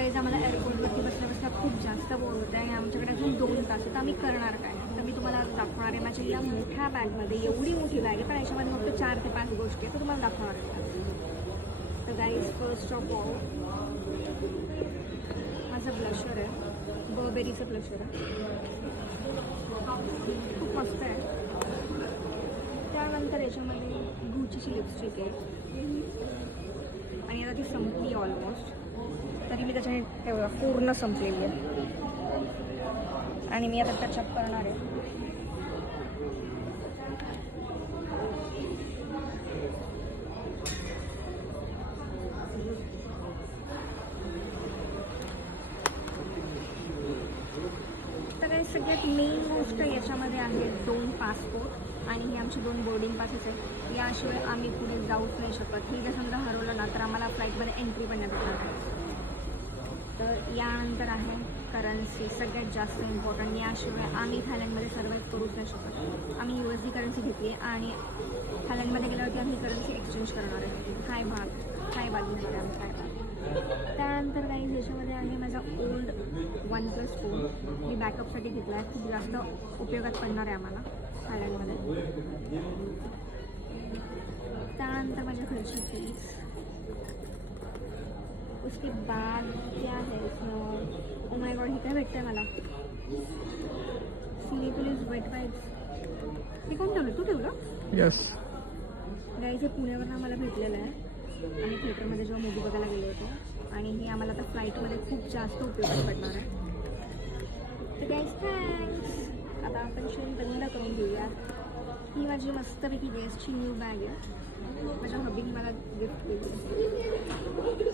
Guys आम्हाला एअरपोर्टवरती बसल्या बसल्या खूप जास्त बोर होतं आहे आणि आमच्याकडे अजून 2 तास आहे. तर आम्ही करणार काय? तर मी तुम्हाला आज दाखवणार आहे माझ्या या मोठ्या बॅगमध्ये. एवढी मोठी बॅग आहे पण याच्यामध्ये फक्त 4 ते 5 गोष्टी आहेत, तर तुम्हाला दाखवणार आहे. तर गाईज फर्स्ट ऑफ ऑल माझं ब्लशर आहे, बर्बेरीचं ब्लशर आहे, खूप मस्त आहे. त्यानंतर याच्यामध्ये गुचीची लिपस्टिक आहे आणि आता ती संपली ऑलमोस्ट, तरी मी त्याच्याने हे बघा पूर्ण संपलेली आहे आणि मी आता टचअप करणार आहे. तर काही सगळ्यात मेन गोष्ट याच्यामध्ये आहे 2 पासपोर्ट आणि हे आमचे 2 बोर्डिंग पासेस आहेत. याशिवाय आम्ही पुढे जाऊच नाही शकत. ही जर समजा हरवलं ना तर आम्हाला फ्लाईटमध्ये एंट्री पण नाही भेटणार. तर यानंतर आहे करन्सी, सगळ्यात जास्त इम्पॉर्टंट. याशिवाय आम्ही थायलंडमध्ये सर्वाईव्ह करूच नाही शकत. आम्ही USD करन्सी घेतली आणि थायलंडमध्ये गेल्यावरती आम्ही करन्सी एक्सचेंज करणार आहे. काय भाग घेणार आहे आम्ही, काय भाग. त्यानंतर काही ह्याच्यामध्ये आहे माझा ओल्ड OnePlus फोन. मी बॅकअपसाठी घेतला आहे, खूप जास्त उपयोगात पडणार आहे आम्हाला थायलंडमध्ये. त्यानंतर माझ्या घरची फीस, उसके बाद क्या है इसमें, ओ माय गॉड, हे काय भेटतं आहे मला, सिनेपोलिस वेट वाईप्स. हे कोण ठेवलं? तू ठेवलं? यस. गाईज हे पुण्यावरून आम्हाला भेटलेलं आहे आणि थिएटरमध्ये जेव्हा मूवी बघायला गेलो होतो आणि हे आम्हाला आता फ्लाईटमध्ये खूप जास्त उपयोगात पडणार आहे. तर गाईज थँक्स. आता आपण शेण बंद करून घेऊया. ही माझी मस्तपैकी गेस्टची न्यू बॅग आहे, माझ्या हबीने मला गिफ्ट केली.